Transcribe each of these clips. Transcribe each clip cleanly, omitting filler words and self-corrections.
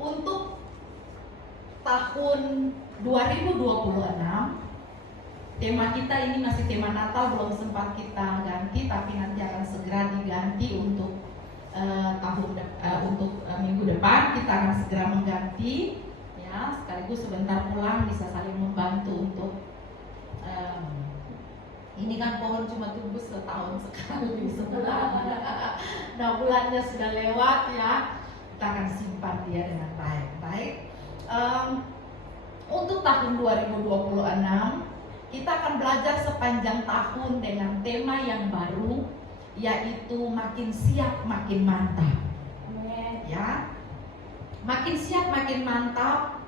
untuk tahun 2026, tema kita ini masih tema Natal, belum sempat kita ganti, tapi nanti akan segera diganti untuk minggu depan kita akan segera mengganti, ya. Sekaligus sebentar pulang bisa saling membantu untuk ini kan pohon cuma tumbuh setahun sekali, sebulan. Nah, bulannya sudah lewat, ya. Kita akan simpan dia dengan baik. Untuk tahun 2026 kita akan belajar sepanjang tahun dengan tema yang baru, yaitu makin siap makin mantap. Ya, makin siap makin mantap.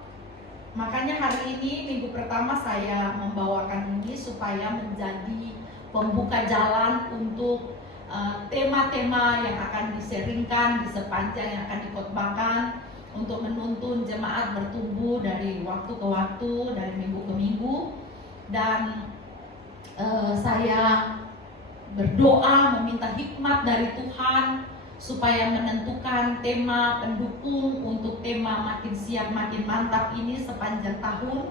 Makanya hari ini minggu pertama saya membawakan ini supaya menjadi pembuka jalan untuk tema-tema yang akan diseringkan di sepanjang yang akan dikhotbahkan, untuk menuntun jemaat bertumbuh dari waktu ke waktu, dari minggu ke minggu. Dan saya berdoa meminta hikmat dari Tuhan supaya menentukan tema pendukung untuk tema makin siap makin mantap ini sepanjang tahun.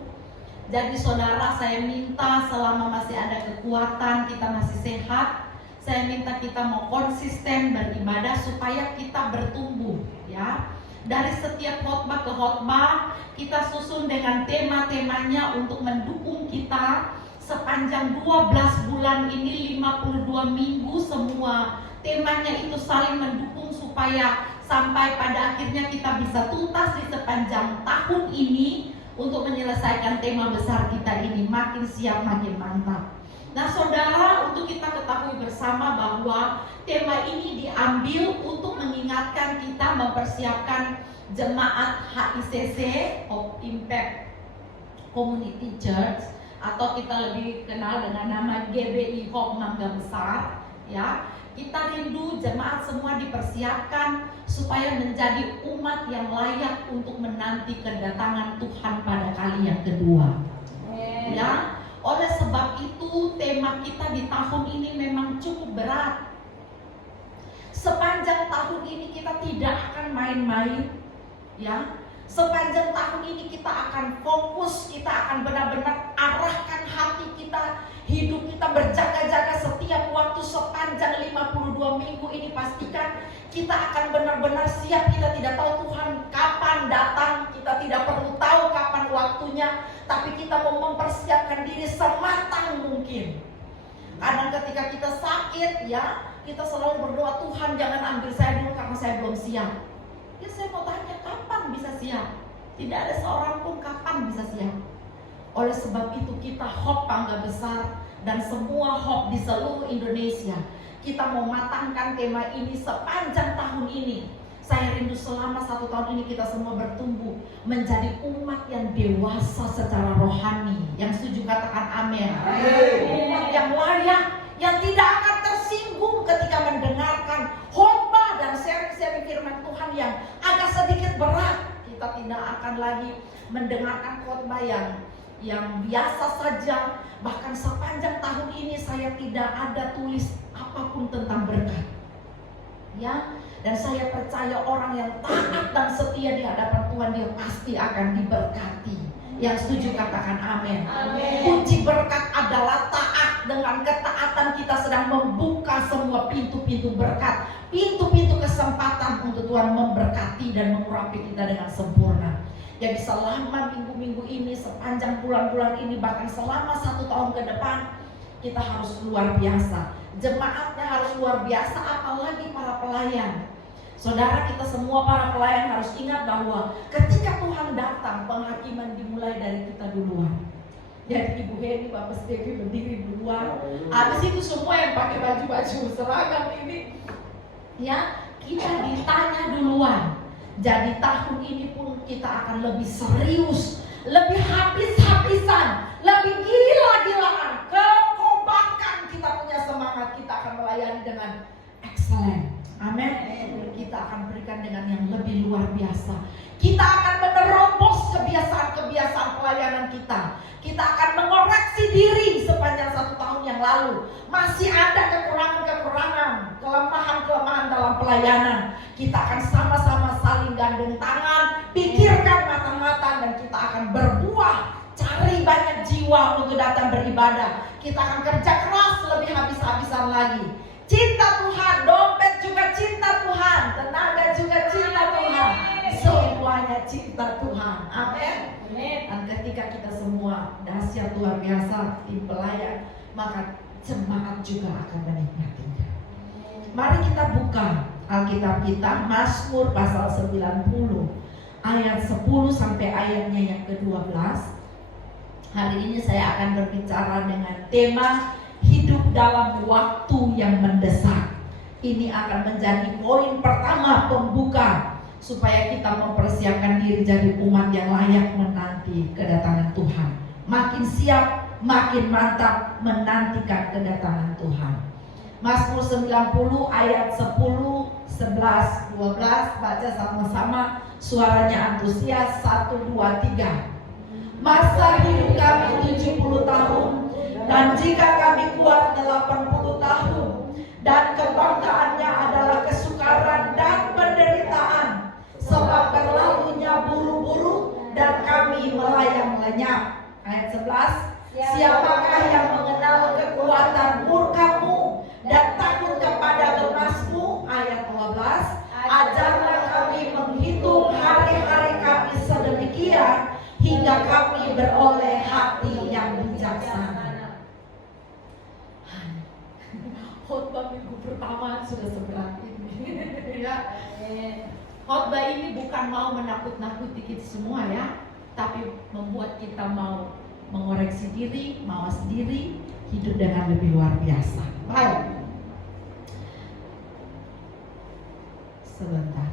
Jadi saudara, saya minta selama masih ada kekuatan, kita masih sehat, saya minta kita mau konsisten beribadah supaya kita bertumbuh, ya. Dari setiap khotbah ke khotbah kita susun dengan tema-temanya untuk mendukung kita sepanjang 12 bulan ini, 52 minggu, semua temanya itu saling mendukung supaya sampai pada akhirnya kita bisa tuntas di sepanjang tahun ini untuk menyelesaikan tema besar kita ini, makin siap makin mantap. Nah saudara, untuk kita ketahui bersama bahwa tema ini diambil untuk mengingatkan kita mempersiapkan jemaat HICC, Hope Impact Community Church, atau kita lebih kenal dengan nama GBI Hope Mangga Besar, ya. Kita rindu jemaat semua dipersiapkan supaya menjadi umat yang layak untuk menanti kedatangan Tuhan pada kali yang kedua. Ya, oleh sebab itu tema kita di tahun ini memang cukup berat. Sepanjang tahun ini kita tidak akan main-main, ya. Sepanjang tahun ini kita akan fokus, kita akan benar-benar arahkan hati kita, hidup kita berjaga-jaga setiap waktu sepanjang 52 minggu ini. Pastikan kita akan benar-benar siap. Kita tidak tahu Tuhan kapan datang, kita tidak perlu tahu kapan waktunya, tapi kita mau mempersiapkan diri sematang mungkin. Karena ketika kita sakit, ya, kita selalu berdoa, Tuhan jangan ambil saya dulu karena saya belum siap. Ya, saya mau tanya, kapan bisa siap? Tidak ada seorang pun kapan bisa siap. Oleh sebab itu kita Hope Mangga Besar dan semua Hope di seluruh Indonesia, kita mau matangkan tema ini sepanjang tahun ini. Saya rindu selama 1 tahun ini kita semua bertumbuh menjadi umat yang dewasa secara rohani. Yang setuju katakan amin. Umat yang layak, yang tidak akan tersinggung ketika mendengarkan khotbah dan sharing-sharing firman Tuhan yang agak sedikit berat. Kita tidak akan lagi mendengarkan khotbah yang biasa saja. Bahkan sepanjang tahun ini saya tidak ada tulis apapun tentang berkat, ya. Dan saya percaya orang yang taat dan setia di hadapan Tuhan, dia pasti akan diberkati. Yang setuju katakan amin. Kunci berkat adalah taat. Dengan ketaatan kita sedang membuka semua pintu-pintu berkat, pintu-pintu kesempatan untuk Tuhan memberkati dan mengurapi kita dengan sempurna. Jadi selama minggu-minggu ini, sepanjang bulan-bulan ini, bahkan selama 1 tahun ke depan, kita harus luar biasa. Jemaatnya harus luar biasa, apalagi para pelayan. Saudara, kita semua para pelayan harus ingat bahwa ketika Tuhan datang, penghakiman dimulai dari kita duluan. Jadi Ibu Heni, Bapak Stevi berdiri duluan. Habis itu semua yang pakai baju-baju seragam ini, ya, kita ditanya duluan. Jadi tahun ini pun kita akan lebih serius, lebih habis-habisan, lebih gila-gilaan, kekompakan kita punya semangat. Kita akan melayani dengan excellent. Amin. Kita akan berikan dengan yang lebih luar biasa. Kita akan menerobos kebiasaan-kebiasaan pelayanan kita. Kita akan mengoreksi diri sepanjang 1 tahun yang lalu. Masih ada kekurangan-kekurangan, kelemahan-kelemahan dalam pelayanan. Kita akan sama-sama saling gandeng tangan, bikin jiwa untuk datang beribadah. Kita akan kerja keras lebih habis-habisan lagi. Cinta Tuhan, dompet juga cinta Tuhan, tenaga juga cinta Tuhan, semuanya cinta Tuhan. Amin. Dan ketika kita semua dahsyat luar biasa tim pelayan, maka jemaat juga akan menikmatinya. Mari kita buka Alkitab kita, Mazmur pasal 90 ayat 10 sampai ayatnya yang ke-12. Hari ini saya akan berbicara dengan tema hidup dalam waktu yang mendesak. Ini akan menjadi poin pertama pembuka supaya kita mempersiapkan diri jadi umat yang layak menanti kedatangan Tuhan. Makin siap, makin mantap menantikan kedatangan Tuhan. Mazmur 90 ayat 10, 11, 12, baca sama-sama, suaranya antusias. 1, 2, 3. Masa hidup kami 70 tahun, dan jika kami kuat 80 tahun, dan kebanggaannya adalah kesukaran dan penderitaan, sebab berlalunya buru-buru dan kami melayang lenyap. Ayat 11. Siapakah yang mengenal kekuatan murka-Mu dan takut kepada genasmu? Ayat 12. Ajarlah kami menghitung hari-hari kami sedemikian, hingga kami beroleh hati yang bijaksana. Khotbah minggu pertama sudah seberat ini. Ya. Khotbah ini bukan mau menakut-nakuti kita semua ya, tapi membuat kita mau mengoreksi diri, mawas diri, hidup dengan lebih luar biasa. Baik. Sebentar.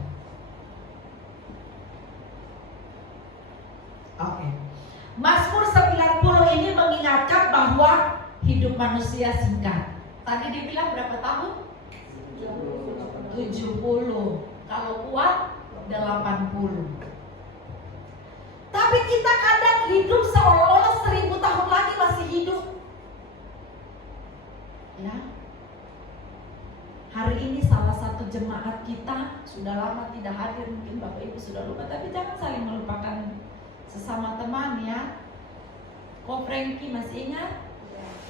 Oke. Mazmur 90 ini mengingatkan bahwa hidup manusia singkat. Tadi dibilang berapa tahun? 70. Kalau kuat 80. Tapi kita kadang hidup seolah-olah 1000 tahun lagi masih hidup. Ya. Hari ini salah satu jemaat kita sudah lama tidak hadir, mungkin Bapak Ibu sudah lupa, tapi jangan saling melupakan sesama teman ya. Ko Franky masih ingat?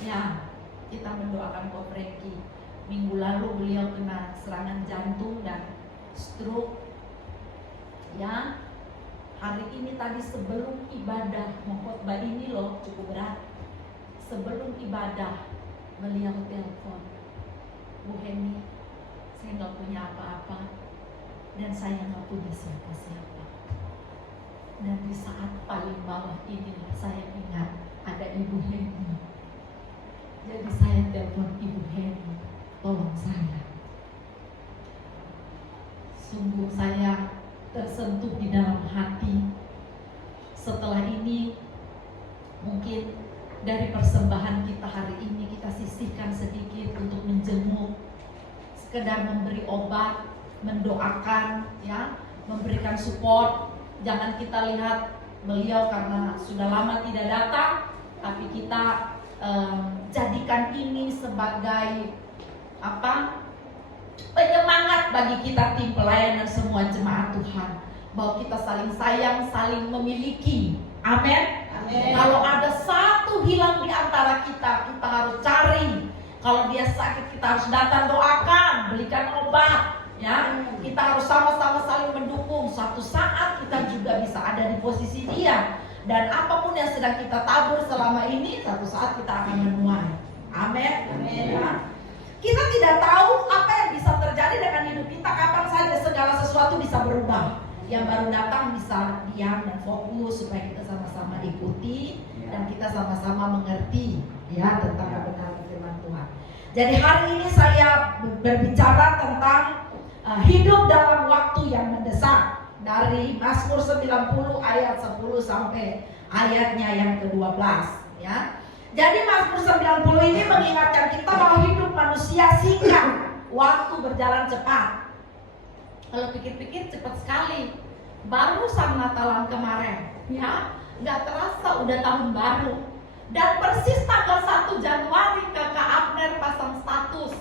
Ya, kita mendoakan Ko Franky. Minggu lalu beliau kena serangan jantung dan stroke. Ya, hari ini tadi sebelum ibadah khotbah ini loh cukup berat. Sebelum ibadah beliau telepon, Bu Heni, saya nggak punya apa-apa dan saya nggak punya siapa-siapa. Dan di saat paling bawah ini saya ingat ada Ibu Heni. Jadi saya telepon Ibu Heni, tolong saya. Sungguh saya tersentuh di dalam hati. Setelah ini mungkin dari persembahan kita hari ini kita sisihkan sedikit untuk menjenguk, sekedar memberi obat, mendoakan ya, memberikan support. Jangan kita lihat beliau karena sudah lama tidak datang, tapi kita jadikan ini sebagai penyemangat bagi kita tim pelayanan semua jemaat Tuhan, bahwa kita saling sayang, saling memiliki. Amin. Kalau ada satu hilang di antara kita, kita harus cari. Kalau dia sakit, kita harus datang doakan, belikan obat. Ya, kita harus sama-sama saling mendukung. Suatu saat kita juga bisa ada di posisi dia. Dan apapun yang sedang kita tabur selama ini, suatu saat kita akan menuai. Amin. Ya. Kita tidak tahu apa yang bisa terjadi dengan hidup kita. Kapan saja segala sesuatu bisa berubah. Yang baru datang bisa diam dan fokus supaya kita sama-sama ikuti dan kita sama-sama mengerti ya tentang kebenaran firman Tuhan. Jadi hari ini saya berbicara tentang hidup dalam waktu yang mendesak, dari Mazmur 90 ayat 10 sampai ayatnya yang ke-12 ya. Jadi Mazmur 90 ini mengingatkan kita bahwa hidup manusia singkat, waktu berjalan cepat. Kalau pikir-pikir cepat sekali. Barusan Natalan kemarin ya, nggak terasa udah tahun baru. Dan persis tanggal 1 Januari kakak Abner pasang status,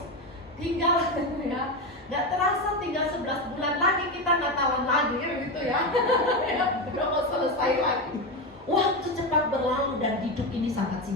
tinggal ya, nggak terasa tinggal 11 bulan lagi kita Natalan lagi gitu ya. Udah mau selesai lagi. Waktu cepat berlalu dan hidup ini sangat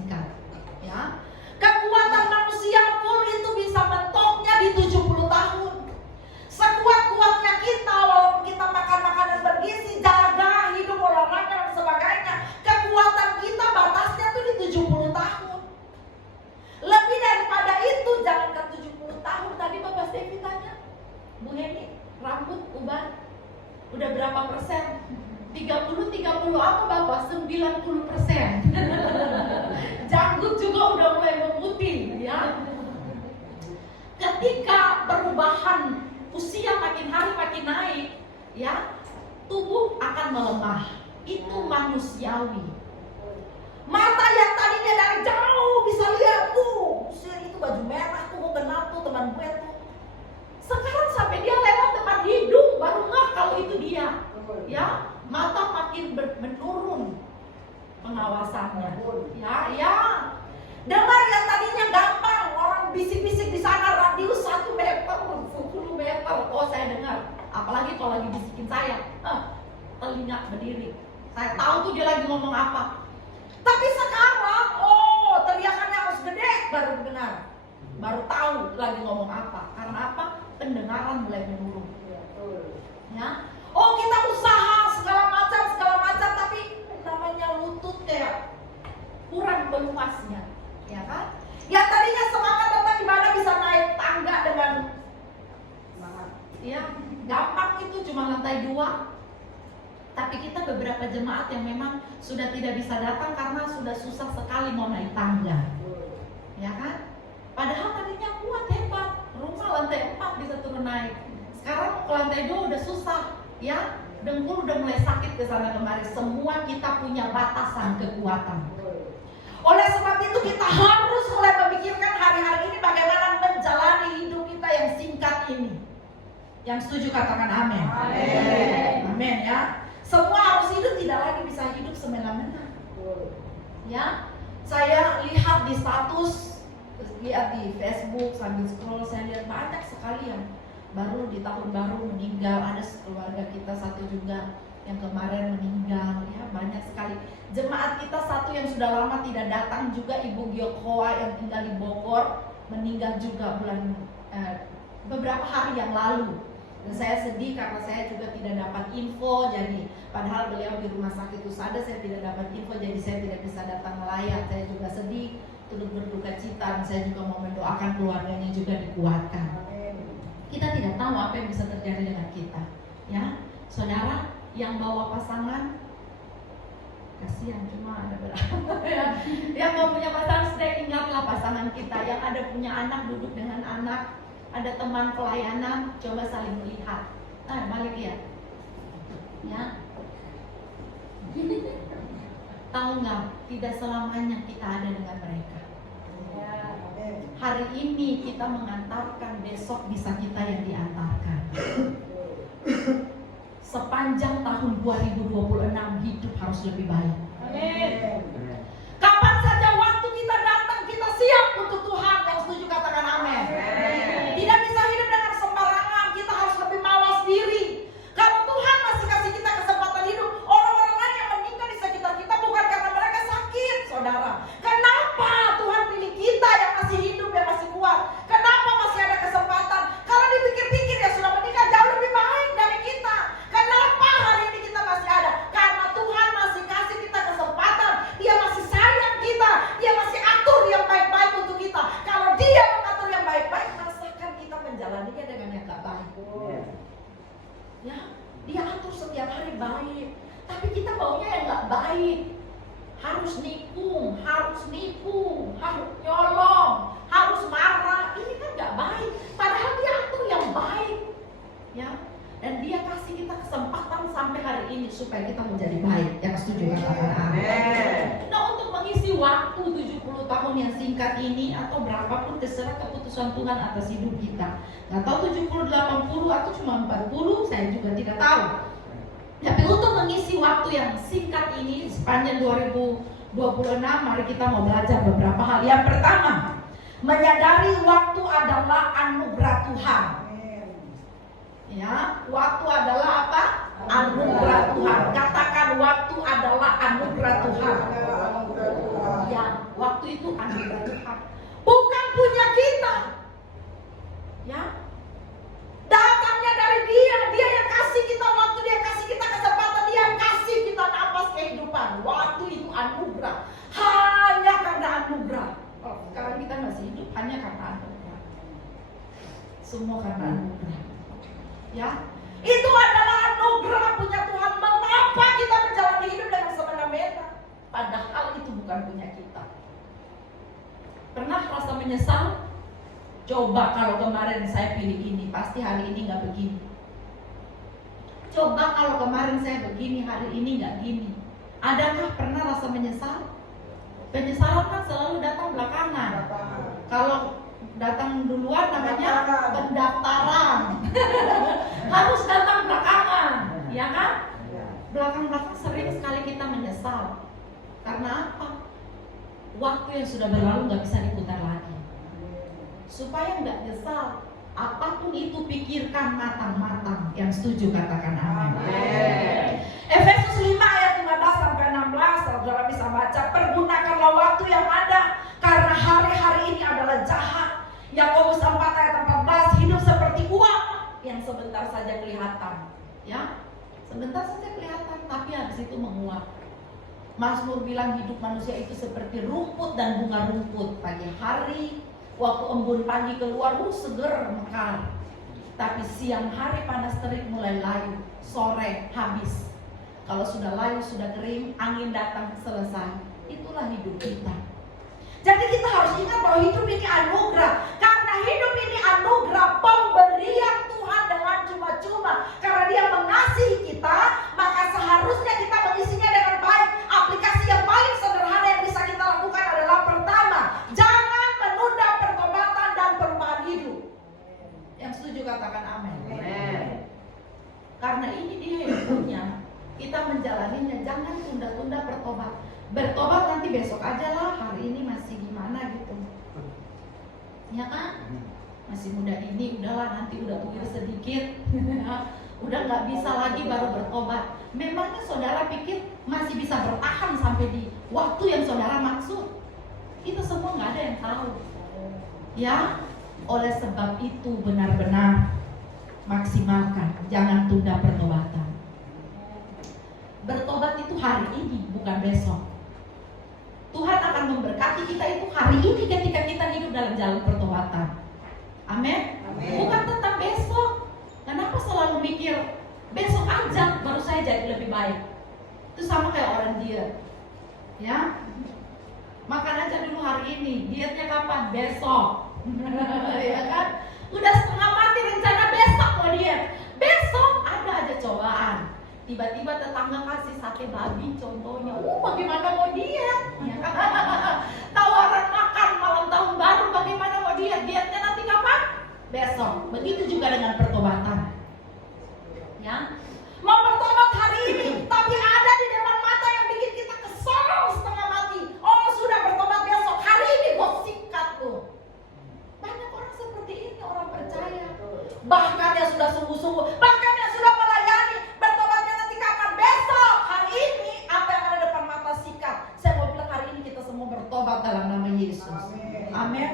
30 apa Bapak? 90%. Janggut juga udah mulai memutih ya. Ketika perubahan usia makin hari makin naik ya, tubuh akan melemah. Itu manusiawi. Mata yang tadinya dari jauh bisa lihat, itu baju merah tuh, kenal tuh teman gue tuh. Sekarang sampai dia lewat depan hidung baru nggak kalau itu dia. Ya, mata makin menurun pengawasannya. Ya. Dengar yang tadinya gampang, orang bisik-bisik di sana radius 1 meter, 10 meter. Oh, saya dengar. Apalagi kalau lagi bisikin saya, telinga berdiri. Saya tahu tuh dia lagi ngomong apa. Tapi sekarang, teriakannya harus gede baru dengar. Baru tahu lagi ngomong apa. Karena apa? Pendengaran mulai menurun. Ya. Kita usaha segala macam, tapi namanya lutut kayak kurang pelumasnya, ya kan? Yang tadinya semangat datang ibadah bisa naik tangga dengan ya gampang, itu cuma lantai 2. Tapi kita beberapa jemaat yang memang sudah tidak bisa datang karena sudah susah sekali mau naik tangga, ya kan? Padahal tadinya kuat, hebat, rumah lantai 4 bisa turun naik. Sekarang ke lantai 2 udah susah, ya. Dengkul udah mulai sakit ke sana kemari. Semua kita punya batasan kekuatan. Oleh sebab itu kita harus mulai memikirkan hari-hari ini bagaimana menjalani hidup kita yang singkat ini. Yang setuju katakan amin. Amin ya. Semua harus hidup, tidak lagi bisa hidup semena-mena. Ya, saya lihat di status, lihat di Facebook sambil scroll, saya lihat banyak sekali yang baru di tahun baru meninggal. Ada keluarga kita satu juga yang kemarin meninggal, ya banyak sekali. Jemaat kita satu yang sudah lama tidak datang juga, Ibu Giokoa yang tinggal di Bogor, meninggal juga beberapa hari yang lalu. Dan saya sedih karena saya juga tidak dapat info. Jadi padahal beliau di rumah sakit USADA, saya tidak dapat info, jadi saya tidak bisa datang melayat. Saya juga sedih, turut berduka cita, dan saya juga mau mendoakan keluarganya juga dikuatkan. Kita tidak tahu apa yang bisa terjadi dengan kita, ya saudara. Yang bawa pasangan, kasihan cuma ada berapa ya. Yang mau punya pasangan, sudah ingatlah pasangan kita. Yang ada punya anak, duduk dengan anak. Ada teman pelayanan, coba saling melihat. Balik ya. Tahu nggak? Tidak selamanya kita ada dengan mereka. Hari ini kita mengantarkan, besok bisa kita yang diantarkan. Sepanjang tahun 2026 hidup harus lebih baik. Amin. Kapan saja waktu kita datang, kita siap untuk Tuhan. Yang setuju katakan amin. Tidak bisa hidup dengan sembarangan. Kita harus lebih mawas diri. Kalau Tuhan masih kasih kita kesempatan hidup, orang-orang lain yang meninggal di sekitar kita bukan karena mereka sakit, saudara. Kenapa Tuhan pilih kita yang masih hidup, yang masih kuat? Kenapa masih ada kesempatan? Kalau dipikir-pikir ya sudah meninggal jauh lebih baik dari kita. Kenapa hari ini kita masih ada? Karena Tuhan masih kasih kita kesempatan. Dia masih sayang kita. Dia masih atur yang baik-baik untuk kita. Kalau Dia mengatur yang baik-baik, masakan kita menjalaninya dengan yang gak baik? Ya, Dia atur setiap hari baik. Tapi kita maunya yang gak baik. Harus nikung, harus nipu, harus nyolong, harus marah. Ini kan gak baik. Padahal Dia atur yang baik, ya. Dan Dia kasih kita kesempatan sampai hari ini supaya kita menjadi baik. Yang setuju katakan amin. Nah, untuk mengisi waktu 70 tahun yang singkat ini, atau berapapun terserah keputusan Tuhan atas hidup kita. Gak tahu 70, 80 atau cuma 40, saya juga tidak tahu. Tapi untuk mengisi waktu yang singkat ini sepanjang 2026, mari kita mau belajar beberapa hal. Yang pertama, menyadari waktu adalah anugerah Tuhan. Ya, waktu adalah apa? Anugerah Tuhan. Katakan, waktu adalah anugerah Tuhan. Ya, waktu itu anugerah Tuhan, bukan punya kita. Ya, datangnya dari Dia. Dia yang kasih kita waktu, Dia kasih kita kesempatan, Dia yang kasih kita napas kehidupan. Waktu itu anugerah, hanya karena anugerah. Sekarang kita masih hidup hanya karena anugerah. Semua karena anugerah. Ya, itu adalah anugerah punya Tuhan. Mengapa kita dunia kita. Pernah rasa menyesal? Coba kalau kemarin saya pilih ini, pasti hari ini nggak begini. Coba kalau kemarin saya begini, hari ini nggak gini. Adakah pernah rasa menyesal? Penyesalan kan selalu datang belakangan. Kalau datang duluan namanya pendaftaran. Harus datang belakangan, ya kan? Belakang-belakang sering sekali kita menyesal. Karena apa? Waktu yang sudah berlalu nggak bisa diputar lagi. Supaya nggak nyesal, apapun itu pikirkan matang-matang. Yang setuju katakan amin. Efesus 5 ayat 15 sampai 16, saudara bisa baca. Pergunakanlah waktu yang ada, karena hari-hari ini adalah jahat. Yakobus 4 ayat 14, hidup seperti uap yang sebentar saja kelihatan, ya, sebentar saja kelihatan, tapi habis itu menguap. Mazmur bilang hidup manusia itu seperti rumput dan bunga rumput. Pagi hari, waktu embun pagi keluar, seger mekar. Tapi siang hari panas terik mulai layu, sore habis. Kalau sudah layu, sudah kering, angin datang, selesai. Itulah hidup kita. Jadi kita harus ingat bahwa hidup ini anugerah. Karena hidup ini anugerah, pemberian Tuhan dengan cuma-cuma. Karena Dia mengasihi kita, maka seharusnya kita mengisinya dengan baik. Aplikasi yang paling sederhana yang bisa kita lakukan adalah pertama, jangan menunda pertobatan dan perubahan hidup. Yang setuju katakan amin. Karena ini dia yang punya. Kita menjalaninya, jangan tunda-tunda bertobat. Bertobat nanti besok aja lah, hari ini masih gimana gitu. Ya kan? Masih muda ini, udahlah nanti udah tua sedikit. Udah gak bisa lagi baru bertobat. Memangnya saudara pikir masih bisa bertahan sampai di waktu yang saudara maksud? Itu semua gak ada yang tahu. Ya, oleh sebab itu benar-benar maksimalkan, jangan tunda pertobatan. Bertobat itu hari ini, bukan besok. Tuhan akan memberkati kita itu hari ini ketika kita hidup dalam jalan pertobatan. Amin. Bukan tentang besok. Kenapa selalu mikir besok aja baru saya jadi lebih baik? Itu sama kayak orang diet, ya. Makan aja dulu hari ini, dietnya kapan? Besok. Ya kan? Udah setengah mati rencana besok mau diet. Besok ada aja cobaan. Tiba-tiba tetangga kasih sate babi contohnya, bagaimana mau diet? Ya. Tawaran makan malam tahun baru, bagaimana mau diet? Dietnya nanti kapan? Besok. Begitu juga dengan pertobatan. Ya, mau bertobat hari ini, tapi ada di depan mata yang bikin kita kesel setengah mati. Oh sudah bertobat besok, hari ini gue sikat tuh. Banyak orang seperti ini, orang percaya. Bahkan yang sudah sungguh-sungguh, bahkan yang sudah melayani, bertobatnya nanti kapan? Besok. Hari ini apa yang ada depan mata sikat. Saya mau bilang hari ini kita semua bertobat dalam nama Yesus. Amin.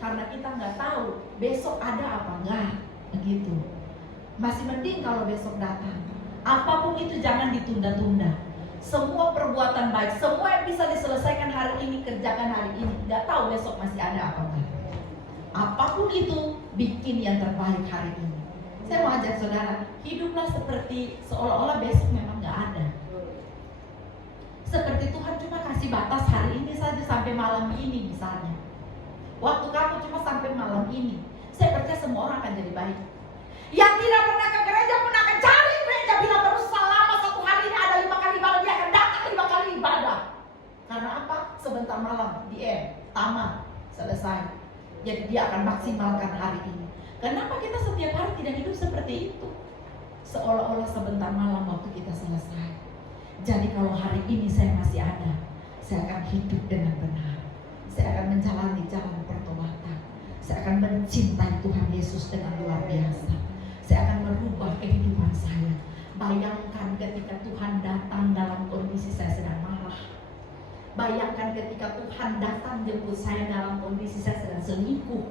Karena kita nggak tahu besok ada apa enggak, begitu. Masih mending kalau besok datang. Apapun itu jangan ditunda-tunda. Semua perbuatan baik, semua yang bisa diselesaikan hari ini, kerjakan hari ini. Nggak tahu besok masih ada apa enggak. Apapun itu, bikin yang terbaik hari ini. Saya mau ajak saudara, hiduplah seperti seolah-olah besok memang nggak ada. Seperti Tuhan cuma kasih batas hari ini saja sampai malam ini misalnya. Waktu kamu cuma sampai malam ini. Saya percaya semua orang akan jadi baik. Yang tidak pernah ke gereja pun akan cari gereja. Bila baru selama satu hari ini ada 5 kali ibadah, dia akan datang 5 kali ibadah. Karena apa? Sebentar malam, tamat, selesai. Jadi dia akan maksimalkan hari ini. Kenapa kita setiap hari tidak hidup seperti itu? Seolah-olah sebentar malam waktu kita selesai. Jadi kalau hari ini saya masih ada, saya akan hidup dengan benar. Saya akan menjalani jalan pertobatan. Saya akan mencintai Tuhan Yesus dengan luar biasa. Saya akan merubah kehidupan saya. Bayangkan ketika Tuhan datang dalam kondisi saya sedang marah. Bayangkan ketika Tuhan datang jemput saya dalam kondisi saya sedang selingkuh.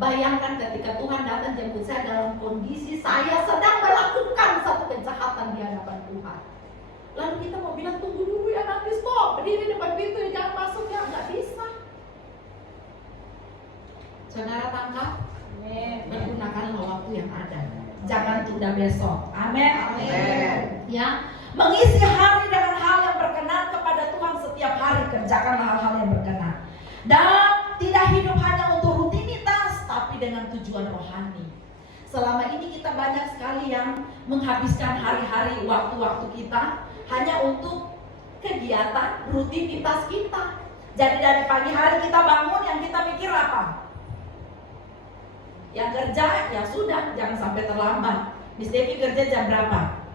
Bayangkan ketika Tuhan datang jemput saya dalam kondisi saya sedang melakukan satu kejahatan di hadapan Tuhan. Lalu kita mau bilang, tunggu dulu ya nangis kok, berdiri depan pintu ya, jangan masuk ya, nggak bisa. Saudara tangkap? Pergunakanlah waktu yang ada. Jangan tunda besok. Amin. Ya, mengisi hari dengan hal yang berkenan berkenan kepada Tuhan setiap hari, kerjakan hal-hal yang berkenan. Dan tidak hidup hanya untuk rutinitas, tapi dengan tujuan rohani. Selama ini kita banyak sekali yang menghabiskan hari-hari waktu-waktu kita hanya untuk kegiatan rutinitas kita. Jadi dari pagi hari kita bangun, yang kita pikir apa? Yang kerja, ya sudah, jangan sampai terlambat. Miss Devi kerja jam berapa?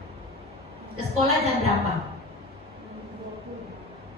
Ke sekolah jam berapa?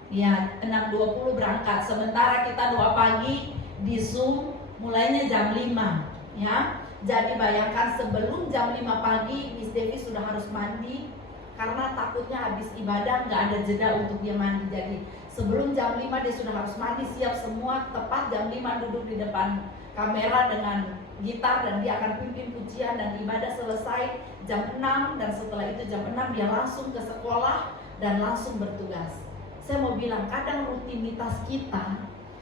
Ya, 6.20 berangkat. Sementara kita doa pagi di Zoom mulainya jam 5. Ya, jadi bayangkan sebelum jam 5 pagi Miss Devi sudah harus mandi, karena takutnya habis ibadah nggak ada jeda untuk dia mandi. Jadi sebelum jam 5 dia sudah harus mandi, siap semua. Tepat jam 5 duduk di depan kamera dengan gitar, dan dia akan pimpin pujian dan ibadah selesai jam 6. Dan setelah itu jam 6 dia langsung ke sekolah dan langsung bertugas. Saya mau bilang, kadang rutinitas kita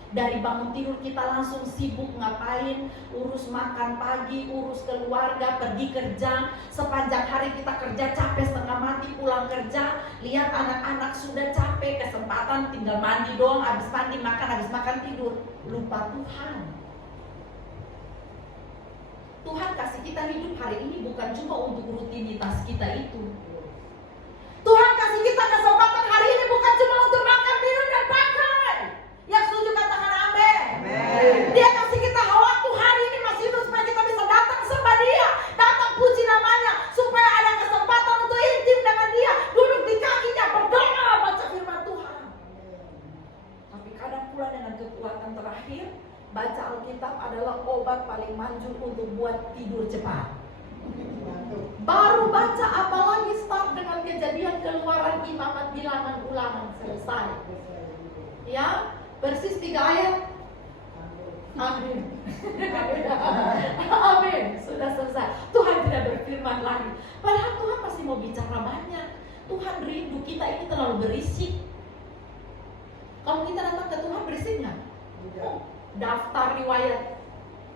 dari bangun tidur kita langsung sibuk ngapain, urus makan pagi, urus keluarga, pergi kerja. Sepanjang hari kita kerja capek setengah mati, pulang kerja lihat anak-anak sudah capek, kesempatan tinggal mandi doang, habis mandi makan, habis makan tidur. Lupa Tuhan. Tuhan kasih kita hidup hari ini bukan cuma untuk rutinitas kita itu. Tuhan kasih kita kesempatan hari ini bukan cuma untuk makan, minum, dan pakai. Yang setuju katakan amin. Dia kasih kita waktu hari ini masih hidup supaya kita bisa datang sembah Dia, datang puji namanya, supaya ada kesempatan untuk intim dengan Dia, duduk di kakinya, berdoa, baca firman Tuhan. Tapi kadang pula dengan kekuatan terakhir, baca Alkitab adalah obat paling manjur untuk buat tidur cepat. Baru baca, apalagi start dengan Kejadian, Keluaran, Imamat, Bilangan, Ulangan, selesai. Ya, persis 3 ayat. Amin. Amin. Sudah selesai. Tuhan tidak berfirman lagi. Padahal Tuhan masih mau bicara banyak. Tuhan rindu, kita ini terlalu berisik. Kalau kita datang ke Tuhan berisik nggak? Daftar riwayat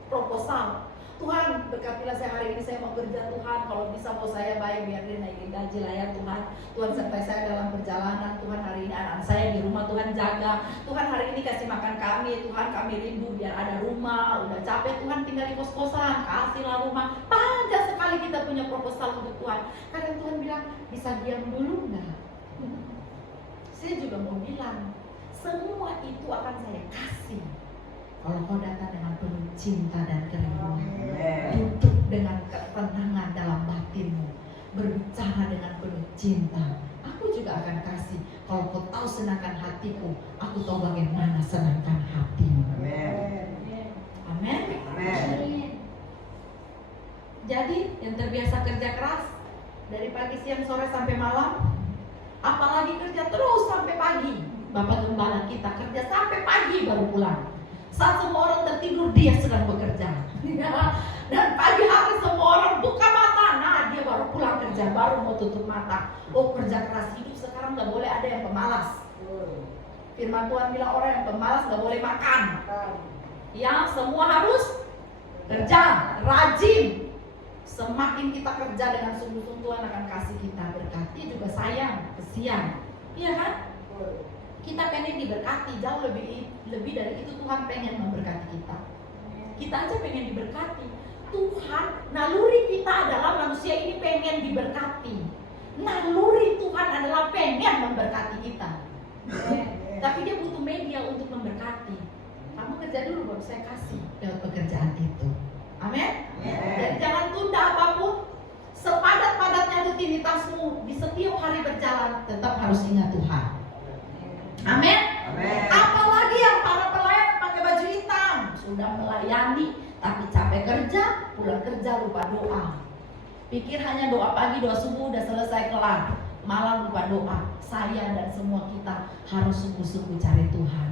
proposal. Tuhan, berkatilah saya hari ini, saya mau kerja Tuhan. Kalau bisa mau saya bayar, biar dia naikin gaji lah ya Tuhan. Tuhan sertai saya dalam perjalanan. Tuhan hari ini anak saya di rumah Tuhan jaga. Tuhan hari ini kasih makan kami. Tuhan kami rindu biar ada rumah. Udah capek Tuhan tinggal di kos-kosan, kasihlah rumah. Panjang sekali kita punya proposal untuk Tuhan. Kadang Tuhan bilang, bisa diam dulu nggak? Saya juga mau bilang, semua itu akan saya kasih kalau kau datang dengan penuh cinta dan kerinduan, duduk dengan ketenangan dalam batinmu, berbicara dengan penuh cinta. Aku juga akan kasih kalau kau tahu senangkan hatiku. Aku tahu bagaimana senangkan hatimu. Amin. Jadi yang terbiasa kerja keras dari pagi, siang, sore sampai malam, apalagi kerja terus sampai pagi. Bapak Gembala kita kerja sampai pagi baru pulang. Saat semua orang tertidur, dia sedang bekerja. Dan pagi hari semua orang buka mata, nah dia baru pulang kerja, baru mau tutup mata. Oh, kerja keras. Hidup sekarang gak boleh ada yang pemalas. Firman Tuhan bilang orang yang pemalas gak boleh makan. Ya, semua harus kerja, rajin. Semakin kita kerja dengan sungguh-sungguh, Tuhan akan kasih kita berkati, juga sayang, kesian. Iya kan? Kita pengen diberkati, jauh lebih dari itu Tuhan pengen memberkati kita. Kita aja pengen diberkati. Tuhan, naluri kita adalah manusia ini pengen diberkati. Naluri Tuhan adalah pengen memberkati kita. Tapi dia butuh media untuk memberkati. Kamu kerja dulu baru saya kasih lewat pekerjaan itu. Amin. Jadi jangan tunda apapun. Sepadat-padatnya rutinitasmu di setiap hari berjalan, tetap harus ingat Tuhan. Amin. Apalagi yang para pelayan pakai baju hitam, sudah melayani tapi capek kerja, pulang kerja lupa doa. Pikir hanya doa pagi, doa subuh udah selesai kelar, malam lupa doa. Saya dan semua kita harus sungguh-sungguh cari Tuhan.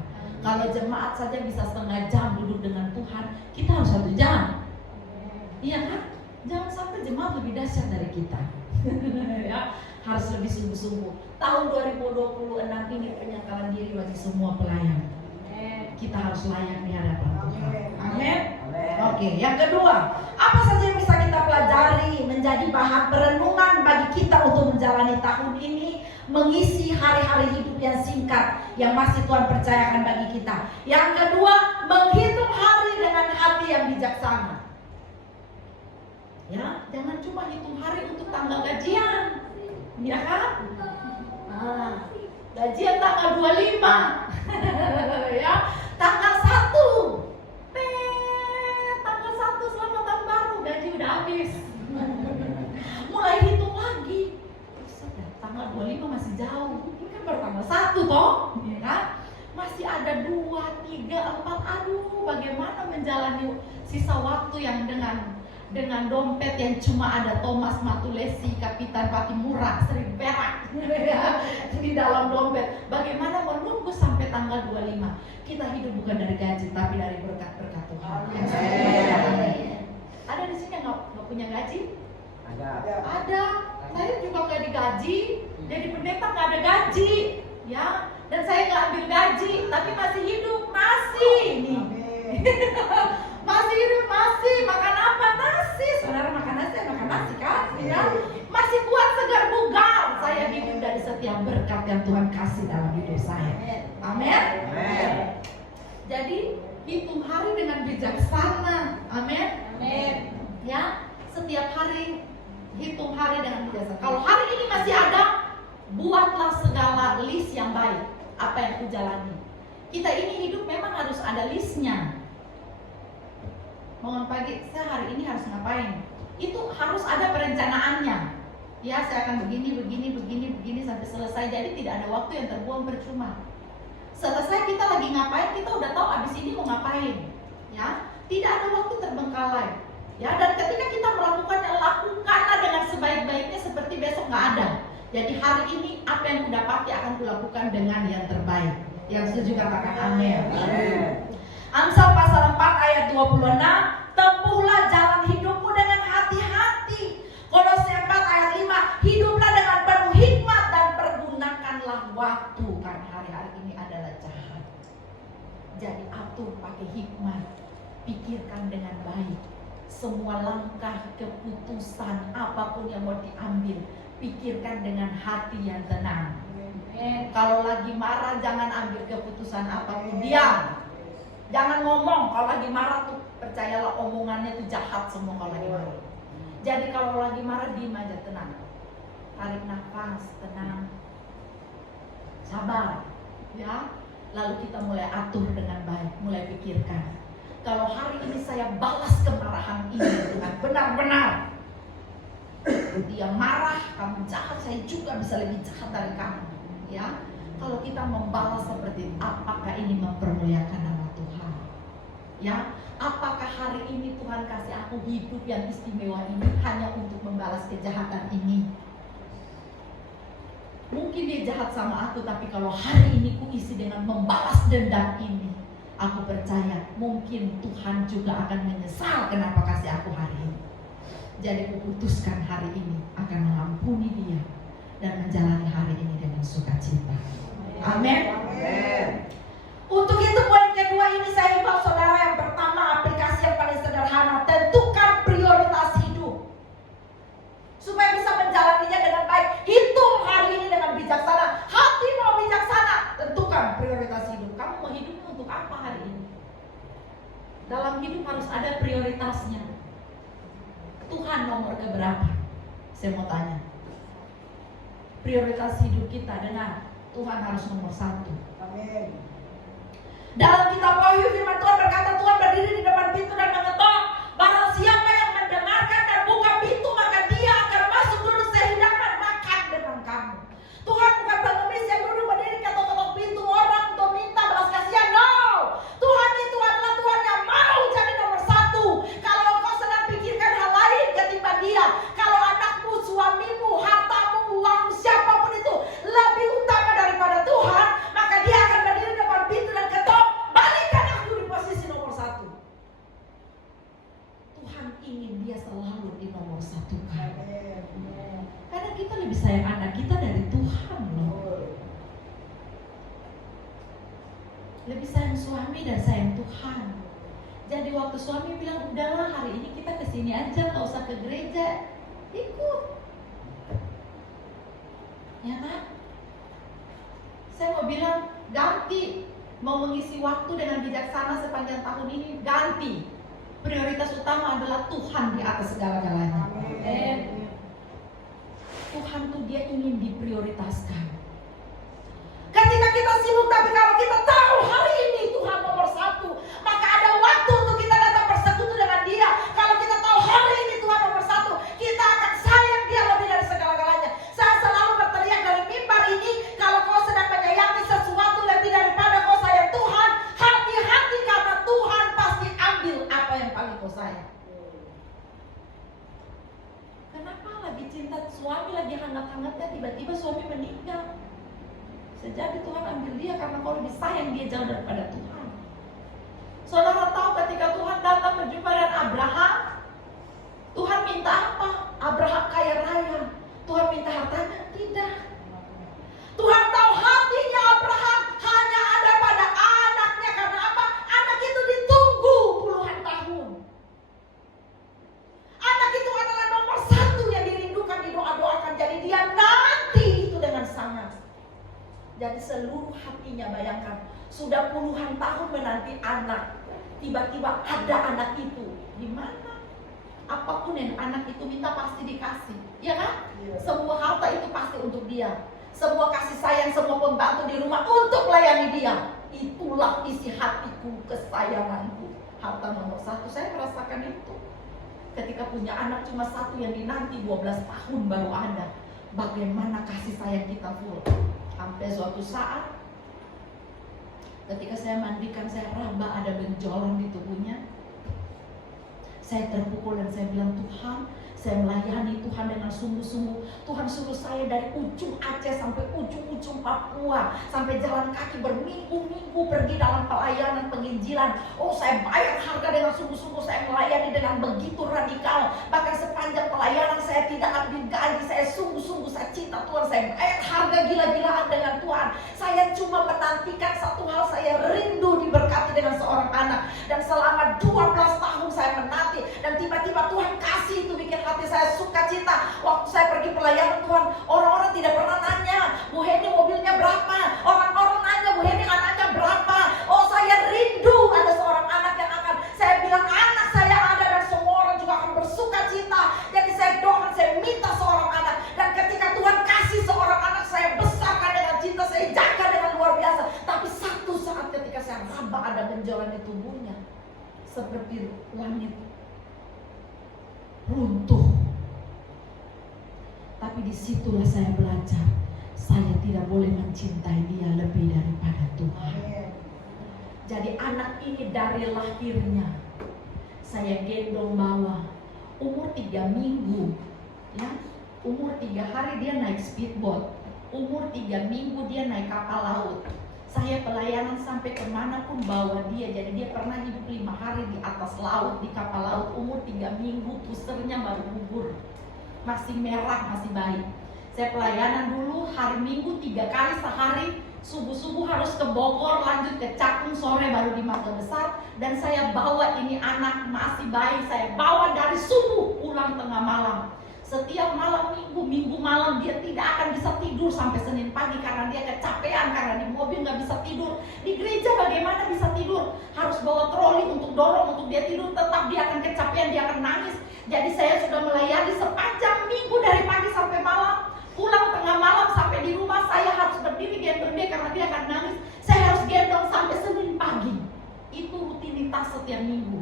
Kalau jemaat saja bisa setengah jam duduk dengan Tuhan, kita harus 1 jam. Iya kan? Jangan sampai jemaat lebih dahsyat dari kita. Ya, harus lebih sungguh-sungguh. Tahun 2026 ini penyangkalan diri bagi semua pelayan. Kita harus layak di hadapan Tuhan. Amin. Oke, yang kedua, apa saja yang bisa kita pelajari menjadi bahan perenungan bagi kita untuk menjalani tahun ini? mengisi hari-hari hidup yang singkat yang masih Tuhan percayakan bagi kita. Yang kedua, menghitung hari dengan hati yang bijaksana. Ya, jangan cuma hitung hari untuk tanggal gajian, ya kan? Gajian tanggal 25, ya, tanggal 1, tanggal 1 selamat tahun baru, gaji udah habis. Mulai hitung lagi, tanggal 25 masih jauh, ini kan baru tanggal 1 toh, ya kan? Masih ada 2, 3, 4, aduh, bagaimana menjalani sisa waktu yang dengan dompet yang cuma ada Thomas Matulesi, Kapitan Patimura, 1.000 perak di dalam dompet. Bagaimana menunggu sampai tanggal 25? Kita hidup bukan dari gaji, tapi dari berkat-berkat Tuhan. Ada di sini nggak punya gaji? Ada. Saya juga nggak digaji, jadi pendeta nggak ada gaji, ya. Dan saya nggak ambil gaji, tapi masih hidup, masih nih. Masih hidup, masih makan apa? Nasi. Saudara makan nasi, makan nasi kan? Ya. Masih kuat, segar, bugar. Saya hidup dari setiap berkat yang Tuhan kasih dalam hidup saya. Amin. Jadi hitung hari dengan bijaksana. Amin. Ya, setiap hari hitung hari dengan bijaksana. Kalau hari ini masih ada, buatlah segala list yang baik. Apa yang aku jalani. Kita ini hidup memang harus ada listnya. Bangun pagi, saya hari ini harus ngapain? Itu harus ada perencanaannya. Ya, saya akan begini sampai selesai. Jadi tidak ada waktu yang terbuang percuma. Selesai kita lagi ngapain, kita udah tahu abis ini mau ngapain. Ya, tidak ada waktu terbengkalai. Ya, dan ketika kita melakukannya, lakukanlah dengan sebaik-baiknya seperti besok nggak ada. Jadi hari ini apa yang kudapati akan kulakukan dengan yang terbaik. Yang setuju katakan amin. Amsal pasal 4 ayat 26, tempuhlah jalan hidupmu dengan hati-hati. Kolose 4 ayat 5, hiduplah dengan penuh hikmat dan pergunakanlah waktu, karena hari-hari ini adalah jahat. Jadi atur pakai hikmat, pikirkan dengan baik. Semua langkah keputusan apapun yang mau diambil, pikirkan dengan hati yang tenang. Kalau lagi marah jangan ambil keputusan apapun, diam. Jangan ngomong. Kalau lagi marah tuh percayalah omongannya tuh jahat semua kalau lagi marah. Jadi kalau lagi marah diam aja, tenang. Tarik nafas, tenang. Sabar, ya. Lalu kita mulai atur dengan baik, mulai pikirkan. Kalau hari ini saya balas kemarahan ini dengan benar-benar. Dia marah, kamu jahat, saya juga bisa lebih jahat dari kamu, ya. Kalau kita membalas seperti apakah ini mempermuliakan nama Tuhan? Ya, apakah hari ini Tuhan kasih aku hidup yang istimewa ini hanya untuk membalas kejahatan ini? Mungkin dia jahat sama aku, tapi kalau hari ini ku isi dengan membalas dendam ini, aku percaya mungkin Tuhan juga akan menyesal kenapa kasih aku hari ini. Jadi kuputuskan hari ini akan mengampuni dia dan menjalani hari ini dengan sukacita. Amin. Untuk itu poin kedua ini saya imbau saudara, yang pertama aplikasi yang paling sederhana, tentukan prioritas hidup supaya bisa menjalaninya dengan baik. Hitung hari ini dengan bijaksana. Hati mau bijaksana, tentukan prioritas hidup. Kamu mau hidupnya untuk apa hari ini? Dalam hidup harus ada prioritasnya. Tuhan nomor keberapa? Saya mau tanya. Prioritas hidup kita dengan Tuhan harus nomor 1. Amin. Dalam kitab Wahyu firman Tuhan berkata, Tuhan berdiri di depan pintu dan mengetok. Barang siapa yang mendengarkan dan buka pintu, maka dia akan masuk duduk sehidangan makan dengan kamu. Tuhan bukan pengemis yang duduk berdiri ketok-ketok pintu orang untuk minta belas kasihan. No, Tuhan itu adalah Tuhan yang mau jadi nomor 1. Kalau engkau sedang pikirkan hal lain ketimbang dia, kalau anakmu, suamimu, hartamu, uangmu, siapapun itu lebih utama daripada Tuhan, maka dia akan berdiri di depan pintu dan ketok, balikan aku di posisi nomor 1. Tuhan ingin dia selalu di nomor 1 kan. Karena kita lebih sayang anak kita dari Tuhan loh. Lebih sayang suami dan sayang Tuhan. Jadi waktu suami bilang, udahlah hari ini kita kesini aja, gak usah ke gereja, ikut. Ya kan? Saya mau bilang, ganti. Mau mengisi waktu dengan bijaksana sepanjang tahun ini, ganti. Prioritas utama adalah Tuhan di atas segala-galanya. Tuhan tuh dia ingin diprioritaskan. Ketika kita sibuk, tapi kalau kita tahu hari ini Tuhan nomor satu, maka ada waktu untuk kita datang bersekutu dengan Dia. Kalau kita tahu hari ini Tuhan nomor satu, kita akan sayang Dia lebih dari segala-galanya. Saya selalu berteriak dari mimbar ini, kalau kau sedang menyayangi sesuatu lebih daripada kau sayang Tuhan, hati-hati karena Tuhan pasti ambil apa yang paling kau sayang. Kenapa lagi cinta suami, lagi hangat-hangatnya, tiba-tiba suami meninggal? Sejadi Tuhan ambil dia karena kau lebih sayang dia jauh daripada Tuhan. Saudara tahu ketika Tuhan datang berjumpa dengan Abraham, Tuhan minta apa? Abraham kaya raya. Tuhan minta hartanya? Tidak. Tuhan tahu hatinya Abraham hanya ada pada anaknya. Karena apa? Anak itu ditunggu puluhan tahun. Anak itu adalah nomor satu yang dirindukan, didoa-doakan. Jadi dia nanti itu dengan sangat. Jadi seluruh hatinya, bayangkan, sudah puluhan tahun menanti anak, tiba-tiba ada anak itu. Di mana? Apapun yang anak itu minta pasti dikasih, ya kan? Semua harta itu pasti untuk dia. Semua kasih sayang, semua pembantu di rumah untuk melayani dia. Itulah isi hatiku, kesayanganku. Harta nomor satu. Saya merasakan itu. Ketika punya anak cuma satu yang dinanti 12 tahun baru ada. Bagaimana kasih sayang kita full. Sampai suatu saat ketika saya mandikan, saya raba ada benjolan di tubuhnya. Saya terpukul dan saya bilang, Tuhan, saya melayani Tuhan dengan sungguh-sungguh. Tuhan suruh saya dari ujung Aceh sampai ujung-ujung Papua, sampai jalan kaki berminggu-minggu pergi dalam pelayanan penginjilan. Oh, saya bayar harga dengan sungguh-sungguh. Saya melayani dengan begitu radikal. Bahkan sepanjang pelayanan saya tidak ambil gaji. Saya sungguh-sungguh, saya cinta Tuhan. Saya bayar harga gila-gilaan dengan Tuhan. Saya cuma menantikan satu hal, saya rindu diberkati dengan seorang anak. Dan selama 12 tahun saya menanti. Dan tiba-tiba Tuhan kasih itu, bikin hati saya sukacita. Waktu saya pergi pelayanan Tuhan, orang-orang tidak pernah nanya, Bu Heni mobilnya berapa? Orang-orang nanya, Bu Heni anaknya berapa? Oh, saya rindu ada seorang anak yang akan saya bilang anak saya ada, dan semua orang juga akan bersukacita. Jadi saya doakan, saya minta seorang anak. Dan ketika Tuhan kasih seorang anak, saya besarkan dengan cinta, saya jaga dengan luar biasa. Tapi satu saat ketika saya raba ada benjolan di tubuhnya, seperti langit runtuh. Tapi disitulah saya belajar, saya tidak boleh mencintai dia lebih daripada Tuhan. Jadi anak ini dari lahirnya saya gendong bawa, umur 3 minggu, ya, umur 3 hari dia naik speedboat, umur 3 minggu dia naik kapal laut. Saya pelayanan sampai kemanapun bawa dia. Jadi dia pernah hidup 5 hari di atas laut, di kapal laut. Umur 3 minggu, pusernya baru gugur, masih merah, masih bayi. Saya pelayanan dulu hari Minggu 3 kali sehari. Subuh-subuh harus ke Bogor, lanjut ke Cakung, sore baru di Mangga Besar. Dan saya bawa ini anak masih bayi, saya bawa dari subuh pulang tengah malam. Setiap malam minggu malam dia tidak akan bisa tidur sampai Senin pagi karena dia kecapean, karena di mobil nggak bisa tidur. Di gereja bagaimana bisa tidur? Harus bawa troli untuk dorong untuk dia tidur, tetap dia akan kecapean, dia akan nangis. Jadi saya sudah melayani sepanjang minggu dari pagi sampai malam. Pulang tengah malam sampai di rumah saya harus berdiri gendong dia karena dia akan nangis. Saya harus gendong sampai Senin pagi. Itu rutinitas setiap minggu.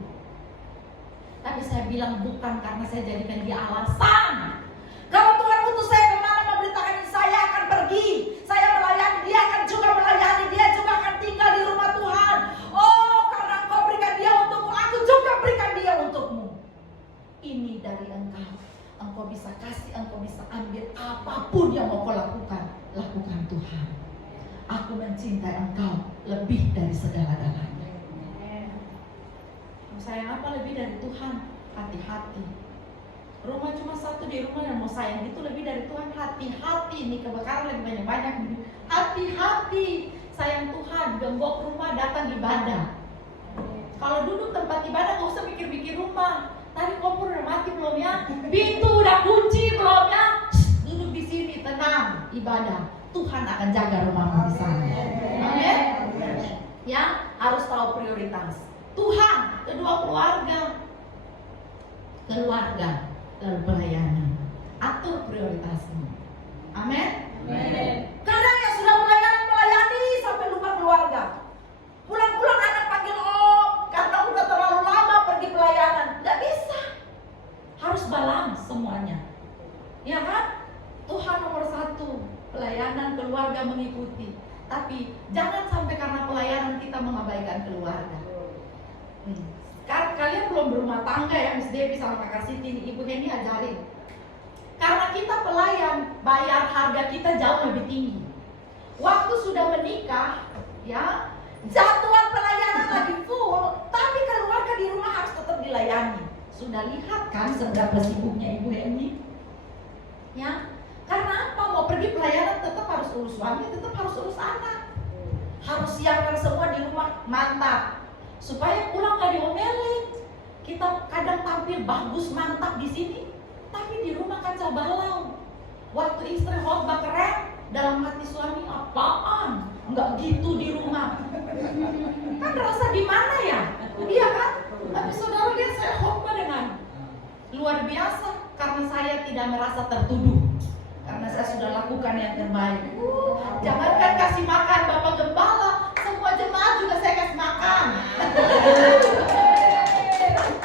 Tapi saya bilang bukan karena saya jadikan dia alasan. Kalau Tuhan utus saya kemana memberitakan ini, saya akan pergi. Saya melayani, dia akan juga melayani, dia juga akan tinggal di rumah Tuhan. Oh, karena Engkau berikan dia untukmu, aku juga berikan dia untukmu. Ini dari Engkau. Engkau bisa kasih, Engkau bisa ambil, apapun yang mau kau lakukan, lakukan Tuhan. Aku mencintai Engkau lebih dari segala-galanya. Sayang apa lebih dari Tuhan? Hati-hati. Rumah cuma satu di rumah yang mau sayang itu lebih dari Tuhan. Hati-hati, ini kebakaran lagi banyak-banyak. Hati-hati, sayang Tuhan. Gembok rumah, datang ibadah. Kalau duduk tempat ibadah gak usah mikir-mikir rumah. Tadi kompor udah mati belum ya? Pintu udah kunci belum ya? Duduk di sini, tenang, ibadah. Tuhan akan jaga rumahmu di sana. Amin. Ya, harus tahu prioritas. Tuhan, kedua keluarga, lalu pelayanan. Atur prioritasmu. Amin. Kadang yang sudah melayani sampai lupa keluarga. Pulang-pulang anak panggil om karena udah terlalu lama pergi pelayanan. Gak bisa. Harus balance semuanya. Ya kan? Tuhan nomor 1, pelayanan, keluarga mengikuti. Tapi jangan sampai karena pelayanan kita mengabaikan keluarga. Kalian belum berumah tangga ya, Miss Devi sama Kakak Siti, Ibu Heni ajarin. Karena kita pelayan, bayar harga kita jauh lebih tinggi. Waktu sudah menikah, ya, jadwal pelayanan lagi full, tapi keluarga di rumah harus tetap dilayani. Sudah lihat kan seberapa sibuknya Ibu Heni? Ya, karena apa? Mau pergi pelayanan tetap harus urus suami, tetap harus urus anak. Harus siapkan semua di rumah, mantap. Supaya pulang gak diomelin. Kita kadang tampil bagus, mantap di sini, tapi di rumah kacau balau. Waktu istri khotbah keren, dalam hati suami apaan? Nggak gitu di rumah. Kan rasa gimana ya? Iya kan? Tapi saudara lihat saya khotbah dengan luar biasa karena saya tidak merasa tertuduh. Karena saya sudah lakukan yang terbaik. Jangankan kasih makan Bapak Gembala, semua jemaat juga saya kasih makan.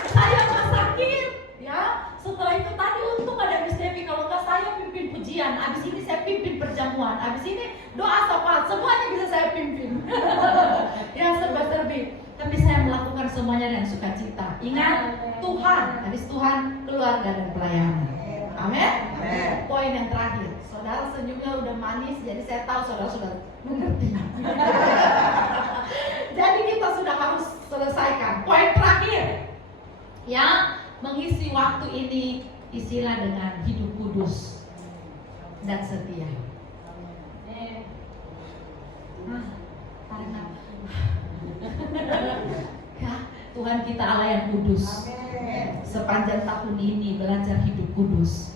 Saya masakin, ya. Setelah itu tadi untung ada Miss Devi, kalau nggak saya pimpin pujian. Abis ini saya pimpin perjamuan. Abis ini doa syafaat, semuanya bisa saya pimpin. Yang serba-serbi. Tapi saya melakukan semuanya dengan sukacita. Ingat, Tuhan, habis Tuhan, keluarga dan pelayanan. Amin. Poin yang terakhir, saudara senyumnya udah manis, jadi saya tahu saudara sudah mengerti. Jadi kita sudah harus selesaikan. Poin terakhir, ya, mengisi waktu ini isilah dengan hidup kudus dan setia. Tarik nafas. Ya, Tuhan kita Allah yang kudus. Sepanjang tahun ini belajar hidup kudus.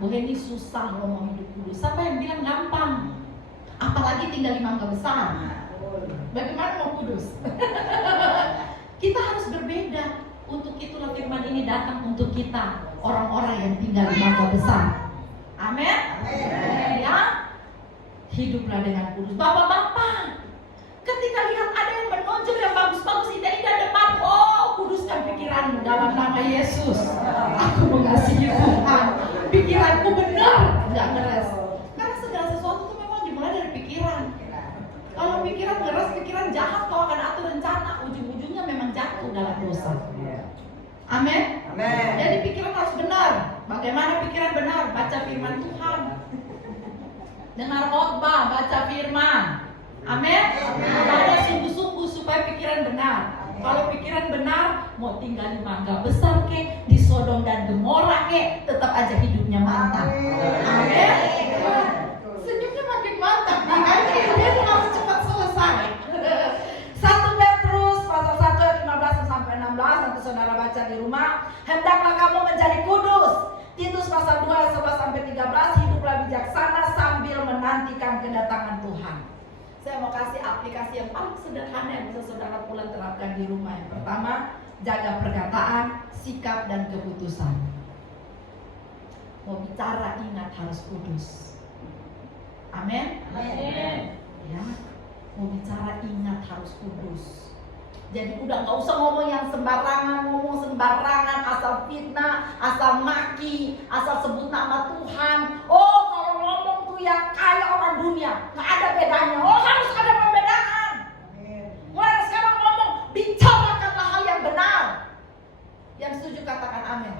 Bu Heni susah ngomong hidup kudus. Siapa yang bilang gampang? Apalagi tinggal di Mangga Besar. Bagaimana mau kudus? Kita harus berbeda. Untuk itulah firman ini datang untuk kita, orang-orang yang tinggal di Mangga Besar. Amin. Ya, hiduplah dengan kudus. Bapak-bapak, ketika lihat ada yang menonjol yang bagus-bagus, indah-indah depan, oh, kuduskan pikiranmu dalam nama Yesus. Aku mengasihi Tuhan. Pikiranku benar, tidak ngeres. Karena segala sesuatu itu memang dimulai dari pikiran. Kalau pikiran ngeres, pikiran jahat, kau akan atur rencana, ujung-ujungnya memang jatuh dalam dosa. Amin. Jadi pikiran harus benar. Bagaimana pikiran benar? Baca firman Tuhan. Dengar khotbah, baca firman. Amin. Ada sungguh-sungguh supaya pikiran benar. Kalau pikiran benar, mau tinggal di Mangga Besar kek, di Sodom dan Gomora kek, tetap aja hidupnya mantap. Amin. Senyumnya makin mantap nih, kan? Ini harus cepat selesai. 1 Petrus pasal 1 ayat 15 sampai 16, nanti saudara baca di rumah. Hendaklah kamu menjadi kudus. Titus pasal 2 ayat 11 sampai 13, hiduplah bijaksana sambil menantikan kedatangan Tuhan. Saya mau kasih aplikasi yang paling sederhana yang bisa saudara pulang terapkan di rumah. Yang pertama, jaga perkataan, sikap, dan keputusan. Mau bicara, ingat harus kudus. Amin. Ya, mau bicara, ingat harus kudus. Jadi udah nggak usah ngomong yang sembarangan, asal fitnah, asal maki, asal sebut nama Tuhan. Oh, kalau ngomong tuh ya kayak orang dunia, nggak ada bedanya. Oh, harus ada pembedaan. Mulai sekarang ngomong, bicarakanlah hal yang benar. Yang setuju katakan amin.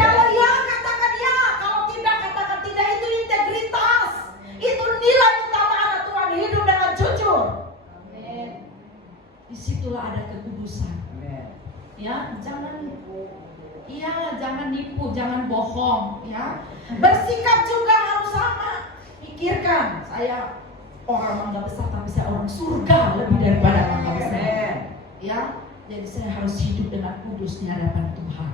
Kalau ya katakan ya, kalau tidak katakan tidak. Itu integritas. Itu nilai utama anak Tuhan, hidup dengan jujur. Disitulah ada kekudusan. Ya, jangan nipu, jangan bohong. Ya, bersikap juga harus sama. Pikirkan, saya orang Mangga Besar, tapi saya orang surga lebih daripada Mangga Besar. Ya, jadi saya harus hidup dengan kudus di hadapan Tuhan.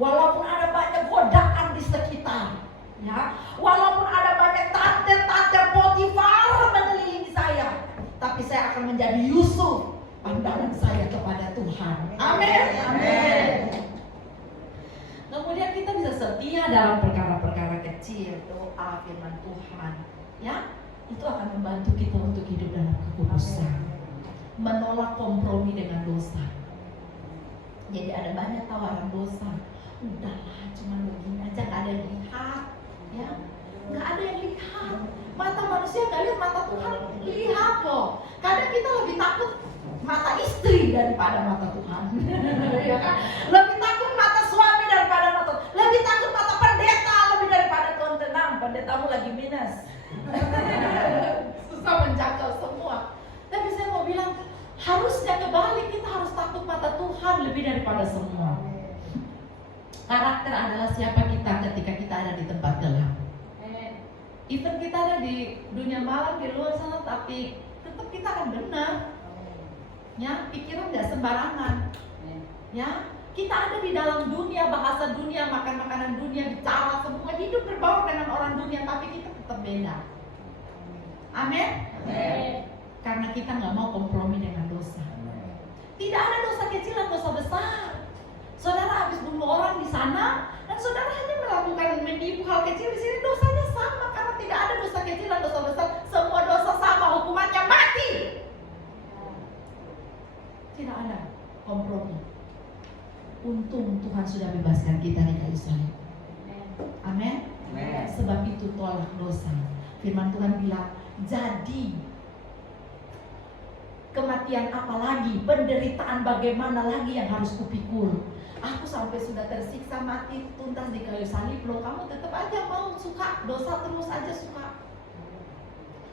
Walaupun ada banyak godaan di sekitar, Ya, walaupun ada banyak tante-tante Potifar mengelilingi saya, tapi saya akan menjadi Yusuf. Pandangan saya kepada Tuhan. Amin. Amin. Kemudian kita bisa setia dalam perkara-perkara kecil, doa, firman Tuhan. Ya, itu akan membantu kita untuk hidup dalam kekudusan, menolak kompromi dengan dosa. Jadi ada banyak tawaran dosa. Udahlah, cuma begini aja, gak ada yang lihat. Ya, nggak ada yang lihat. Mata manusia nggak lihat, mata Tuhan lihat loh. Kadang kita lebih takut mata istri daripada mata Tuhan. Ya kan? Lebih takut mata suami daripada mata, lebih takut mata pendeta lebih daripada Tuhan. Tenang, pendetamu lagi minus. Susah menjangkau semua. Tapi saya mau bilang, harusnya kebalik, kita harus takut mata Tuhan lebih daripada semua. Karakter adalah siapa kita ketika kita ada di tempat gelap. Even kita ada di dunia malam di luar sana, tapi tetap kita akan benar. Ya, pikiran nggak sembarangan. Ya, kita ada di dalam dunia, bahasa dunia, makan makanan dunia, bicara semua, hidup berbaur dengan orang dunia, tapi kita tetap beda. Amin. Karena kita nggak mau kompromi dengan dosa. Tidak ada dosa kecil dan dosa besar. Saudara habis bunuh orang di sana, dan saudara hanya melakukan menipu hal kecil di sini, dosanya sama, karena tidak ada dosa kecil dan dosa besar. Semua dosa sama, hukumannya mati. Tidak ada kompromi. Untung Tuhan sudah bebaskan kita di kayu salib. Amin. Sebab itu tolak dosa. Firman Tuhan bilang, jadi kematian apa lagi, penderitaan bagaimana lagi yang harus kupikul? Aku sampai sudah tersiksa mati tuntas di kayu salib loh, kamu tetap aja mau suka dosa terus aja suka.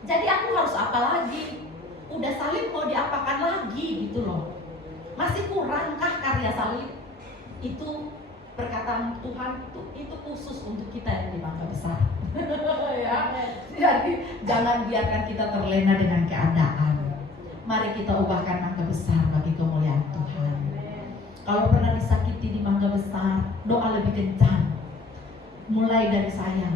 Jadi aku harus apa lagi? Udah salib mau diapakan lagi gitu loh. Masih kurangkah karya salib? Itu perkataan Tuhan itu khusus untuk kita yang di Mangga Besar. Ya. Jadi jangan biarkan kita terlena dengan keadaan. Mari kita ubahkan Mangga Besar bagi kemuliaan Tuhan. Kalau pernah disakiti di Mangga Besar, doa lebih kencang. Mulai dari saya,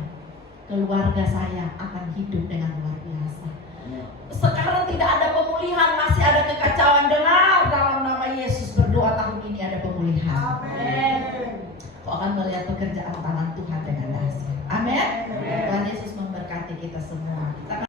keluarga saya akan hidup dengan luar biasa. Sekarang tidak ada pemulihan, masih ada kekacauan. Dengar, dalam nama Yesus berdoa tahun ini ada pemulihan. Amin. Kau akan melihat pekerjaan tangan Tuhan dengan